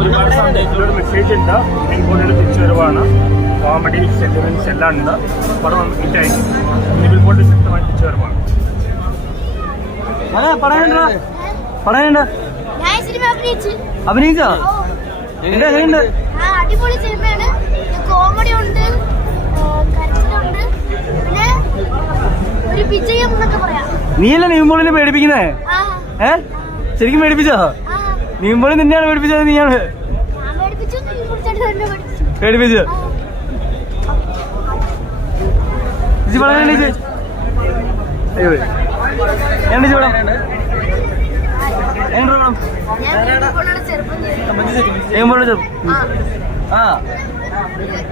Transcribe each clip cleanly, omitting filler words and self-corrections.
ഒരുപാട് സന്ദേശത്തിലൊരു മെസ്സേജ് ഉണ്ട്. നിവിൻപോളിയുടെ തിരിച്ചുവരവാണ്. Comedy sentiments എല്ലാം ഉണ്ട്. പടം ഹിറ്റായി. നിവിൻപോളിയുടെ ശക്തമായ തിരിച്ചുവരവാണ്. അഭിനയിച്ചോ? എങ്ങനെയുണ്ട്? അടിപൊളി സിനിമയാണ്. കോമഡി ഉണ്ട്, കരച്ചിലുണ്ട്, പിന്നെ ഒരു വിജയം എന്നൊക്കെ പറയാം. നീയല്ലേ നിവിൻപോളിനെ പേടിപ്പിക്കുന്നേ? ശരിക്കും പേടിപ്പിച്ചോ? നിവിൻപോളി നിന്നെയാണ് പേടിപ്പിച്ചത്? നീയാണ് പേടിപ്പിച്ചു?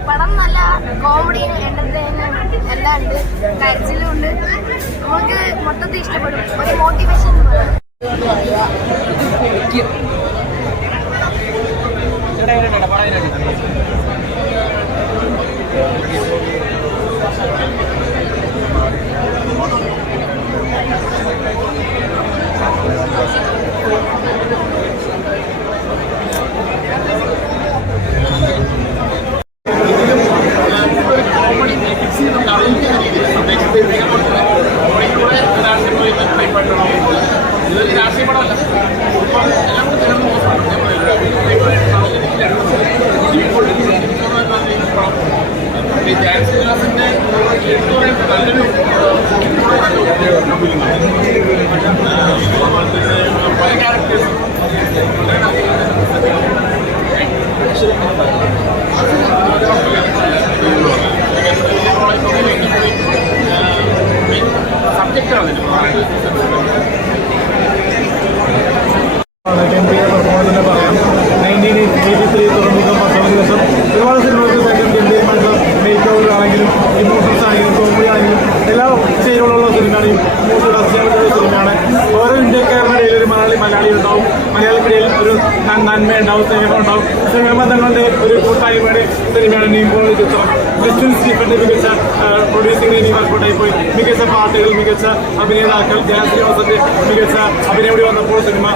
പടം നല്ല കോമഡി എന്റർടൈൻമെന്റ് എല്ലാം ഉണ്ട്, കരച്ചിലും ഉണ്ട്. നമുക്ക് മൊത്തത്തിൽ ഇഷ്ടപ്പെടും. ഒരു മോട്ടിവേഷൻ നന്മയുണ്ടാവും, സ്നേഹമുണ്ടാവും. സ്നേഹബന്ധങ്ങളുടെ ഒരു കൂട്ടായ്മയുടെ സിനിമയാണ് നിവിൻപോളി ചിത്രം. ലിസ്റ്റിൻ സ്റ്റീഫന്റെ മികച്ച പ്രൊഡ്യൂസിംഗ് രീതി വർക്കൗട്ടായി പോയി. മികച്ച പാട്ടുകൾ, മികച്ച അഭിനേതാക്കൾ, ജാസ് ജോസന്റെ മികച്ച അഭിനയം കൂടി വന്നപ്പോൾ സിനിമ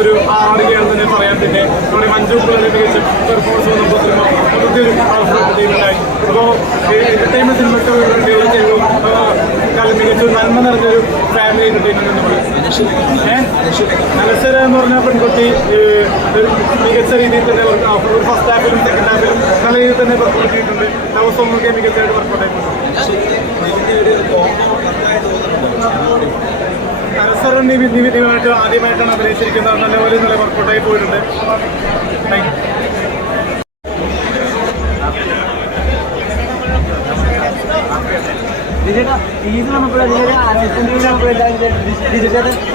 ഒരു ആടുകയാണെന്ന് തന്നെ പറയാം. പിന്നെ നമ്മുടെ മഞ്ജുക്കളുടെ മികച്ച പെർഫോമൻസ് വന്നപ്പോൾ സിനിമ മൊത്തത്തിൽ ഒരു എൻ്റർടൈൻമെന്റായി. അപ്പോൾ എൻ്റർടൈൻമെന്റ് സിനിമയ്ക്ക് മികച്ച നന്മ നിറഞ്ഞൊരു ഫാമിലി എൻ്റർടൈൻമെന്റ് എന്ന് പറയും. നലസര എന്ന് പറഞ്ഞാൽ പെൺകുട്ടി മികച്ച രീതിയിൽ തന്നെ ഫസ്റ്റ് ഹാഫിലും സെക്കൻഡ് ഹാഫിലും നല്ല രീതിയിൽ തന്നെ പെർഫോം ചെയ്തിട്ടുണ്ട്. നവസോമൊക്കെ മികച്ചതായിട്ട് വർക്കൗട്ട് ആയിട്ടുണ്ട്. നലസര നിവിനുമായിട്ട് ആദ്യമായിട്ടാണ് അഭിനയിച്ചിരിക്കുന്നത്. നല്ലപോലെ നല്ല വർക്കൗട്ടായി പോയിട്ടുണ്ട്. Thank you.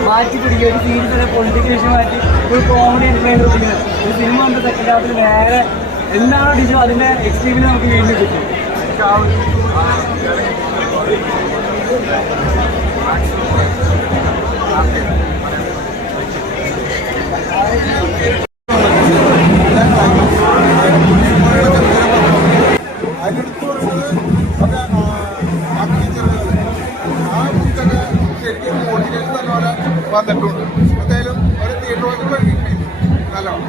മാറ്റി പിടിക്കുക ഒരു സീരീസ് പൊളിറ്റിക്കൽ വിഷയം മാറ്റി ഒരു കോമഡി എൻ്റർടൈനർ പിടിക്കുന്നത് ഒരു സിനിമ ഉണ്ട്. സെക്കൻഡ് ഹാഫിൽ നേരെ എന്താണോ ഡിഷോ അതിന്റെ എക്സ്ട്രീമിൽ നമുക്ക് വീണ്ടും കിട്ടും. വന്നിട്ടുണ്ട്. എന്തായാലും ഒരു തിയേറ്റർ നല്ലതാണ്.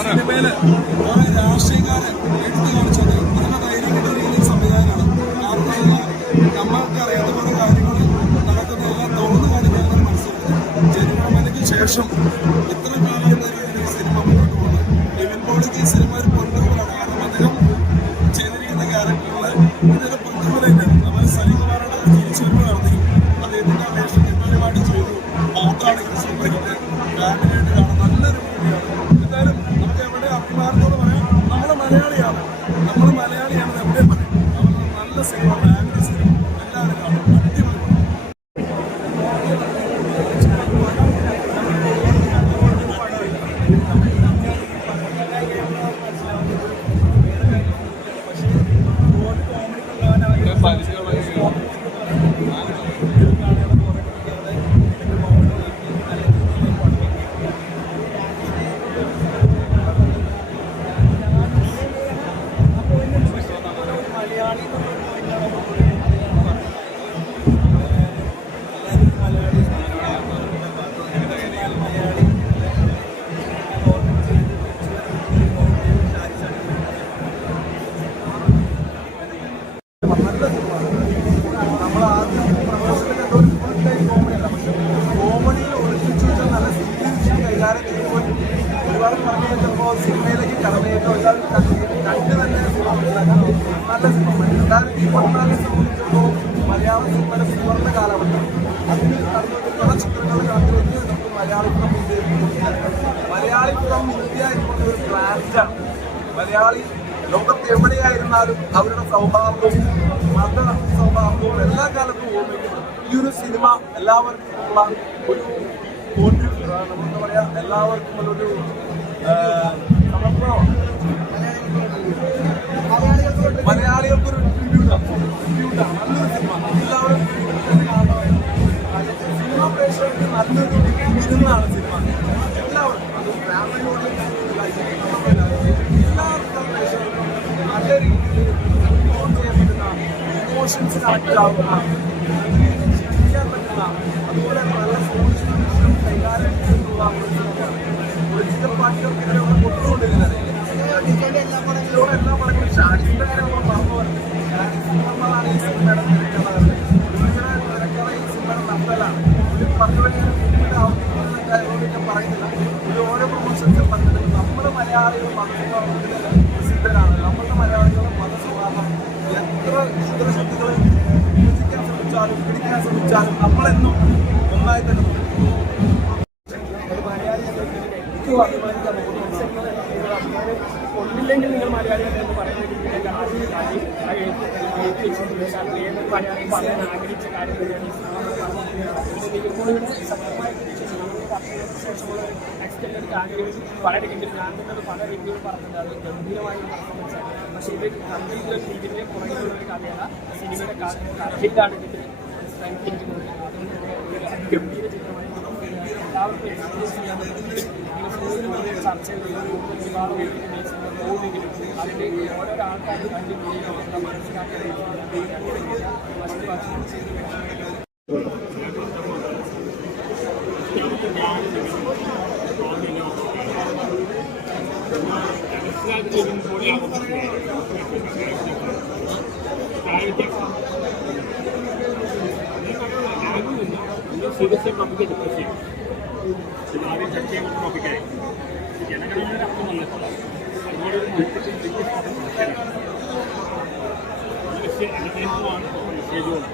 സിനിമയില് രാഷ്ട്രീയക്കാരെ എടുത്തു കാണിച്ചത് നല്ല ധൈര്യങ്ങളുടെ രീതിയിൽ സംവിധാനമാണ്. കാരണം നമ്മൾക്ക് അറിയാത്ത പല കാര്യങ്ങൾ നടക്കുന്ന എല്ലാം തുറന്നു കാണിക്കാൻ മനസ്സിലാക്കുന്നത്. ജനഗണമനയ്ക്ക് ശേഷം ഇത്ര കാലം എന്ന രീതിയിൽ ഈ സിനിമ മുന്നോട്ട് പോകുന്നത് നിവിൻപോളിക്ക് ഈ സിനിമ ഒരു പൊന്നുപോലാണ്. കാരണം അദ്ദേഹം ചെയ്തിരിക്കുന്ന ക്യാരക്ടറുകളെ ഇതൊരു പൊന്നുപോലെ തന്നെയാണ്. നമ്മൾ സലികുമാരുടെ തിരിച്ചുവരവ് നടത്തി അദ്ദേഹത്തിന്റെ അപേക്ഷ ഗംഭീരമായിട്ട് ചെയ്തു. മാത്രമാണ് സൂപ്പർ ഹിറ്റ് ഫാമിലിയായിട്ട് കാണാൻ നല്ലൊരു മൂവിയാണ്. എന്തായാലും നമുക്ക് എവിടെ അഭിമാനത്തോട് പറയാം നമ്മൾ മലയാളിയാണ് എവിടെയും പറയാം. നല്ല സിനിമ, ഫാമിലി സിനിമ, എല്ലാവരും കാണും. അടിപൊളി. അപ്പോൾ സിനിമയിലേക്ക് കടമയേറ്റം എല്ലാവരും കണ്ട് തന്നെ സിനിമ മനസ്സിലാക്കണം. നല്ല സിനിമ എന്തായാലും ഈ കൊണ്ടാനെ സംബന്ധിച്ചിടത്തോളം മലയാള സിനിമയുടെ സുവർണ്ണ കാലഘട്ടം. അതിന് കടന്നുകൊണ്ടിട്ടുള്ള ചിത്രങ്ങൾ കണ്ടുകൊണ്ട് നമുക്ക് മലയാളിപ്പുറം ഇന്ത്യ എന്നുള്ള ഒരു ബ്രാൻഡാണ്. മലയാളി ലോകത്ത് എവിടെയായിരുന്നാലും അവരുടെ സൗഹാർദ്ദവും മത സൗഹാർദ്ദവും എല്ലാ കാലത്തും ഓർമ്മിക്കപ്പെടും. ഈ ഒരു സിനിമ എല്ലാവർക്കും ഉള്ള ഒരു എന്താ പറയാ, എല്ലാവർക്കും ഉള്ളൊരു സമർപ്പണമാണ്. മലയാളികൾക്കൊരു ട്രിബ്യൂട്ടാണ്. നല്ലൊരു സിനിമ എല്ലാവരും സിനിമ പ്രേക്ഷകർക്ക് നല്ലൊരു വിരുന്നാണ് സിനിമ. എല്ലാവർക്കും അത് ഫാമിലിയോട് എല്ലാവർക്കും പ്രേക്ഷകർക്കും നല്ല രീതിയിൽ ചെയ്യാൻ പറ്റുന്ന, ഇമോഷൻസ് കണക്ട് ആവുന്ന, ചിന്തിക്കാൻ പറ്റുന്ന, അതുപോലെ നല്ല സോഷ്യൽ വിഷയം കൈകാര്യം ചെയ്തിട്ടുള്ള പൊളിറ്റിക്കൽ പാർട്ടികൾക്ക് ഇതിനെ കൊണ്ടുകൊണ്ടിരുന്നത് ഇതിലൂടെ എല്ലാ പടങ്ങളും ഷാഡിന്റെ കാര്യം നമ്മൾ പറഞ്ഞു പറഞ്ഞു. നമ്മളാണ് ഈ സിനിമയുടെ തിരക്കഥകൾ. തിരക്കഥ ഈ സിനിമയുടെ നഷ്ടലാണ്. ഒരു പറഞ്ഞ കാര്യങ്ങളൊക്കെ പറയുന്നില്ല. ഇത് ഓരോ പ്രൊമോഷൻസും പറഞ്ഞിട്ട് നമ്മുടെ മലയാളികൾ മതസൗഹാർദ്ദത്തിന് പ്രസിദ്ധരാണ്. നമ്മുടെ മലയാളികളുടെ മതസൗഹാർദ്ദം എത്ര ചിത്രശക്തികൾ വിഭജിക്കാൻ ശ്രമിച്ചാലും പിടിക്കാൻ ശ്രമിച്ചാലും നമ്മളെന്നും ഒന്നായി തന്നെ ഒന്നില്ലെങ്കിൽ നിങ്ങൾ മലയാളികൾ എന്ന് പറയുന്നത് മലയാളി പറയാൻ ആഗ്രഹിച്ച കാര്യങ്ങളാണ് നെക്സ്റ്റ് ആഗ്രഹിച്ച് വളരെ ഞാൻ തന്നെ പല രീതിയിൽ പറഞ്ഞത് അത് ഗംഭീരമായി പെർഫോമൻസ് ആണ്. പക്ഷേ ഇത് കംപ്ലീറ്റ് ഇതിൻ്റെ പുറകിലുള്ള ഒരു കഥയല്ല, സിനിമയുടെ ഹിറ്റാണ് ഇതിൻ്റെ ഗംഭീര ചിത്രമായി എല്ലാവർക്കും എക്സ്പീരിയൻസ് ചെയ്യാൻ പറ്റും. ചർച്ചകൾ ഒരുപാട് പോകുമെങ്കിലും അതിൻ്റെ ഓരോരോ ആൾക്കാർ കണ്ടിട്ട് മനസ്സിലാക്കാൻ സീരിയസ് ടോപ്പിക്ക് ഡിസ്കസ് ചെയ്യും. ആദ്യം ചർച്ച ചെയ്യുന്ന ടോപ്പിക്കായി ജനങ്ങളുടെ അർത്ഥമല്ല അനുഗ്രഹമാണ് മെസ്സേജുമാണ്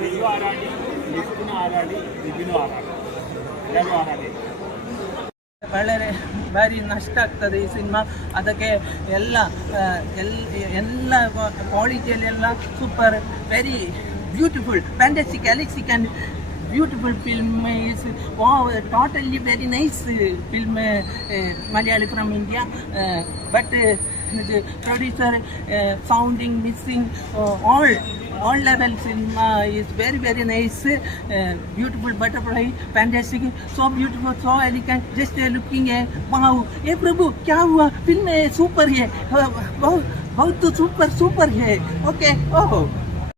ദൈവം ആരാടി, ലിസ്റ്റിന് ആരാടി, ലിബിനും ആരാടി, എല്ലാവരും ആരാടി. വളരെ ಭಾರಿ ನಷ್ಟ ಆಗ್ತದೆ ಈ ಸಿನಿಮಾ. ಅದಕ್ಕೆ ಎಲ್ಲ ಕ್ವಾಲಿಟಿಯಲ್ಲೆಲ್ಲ super, very beautiful, fantastic, electric and beautiful film is wow, totally very nice film, Malayali from India, but the producer sounding missing all level cinema is very very nice, beautiful butterfly, fantastic, so beautiful, so elegant, just looking wow, hey prabhu kya hua, film super hai, बहुत super है. Okay, oh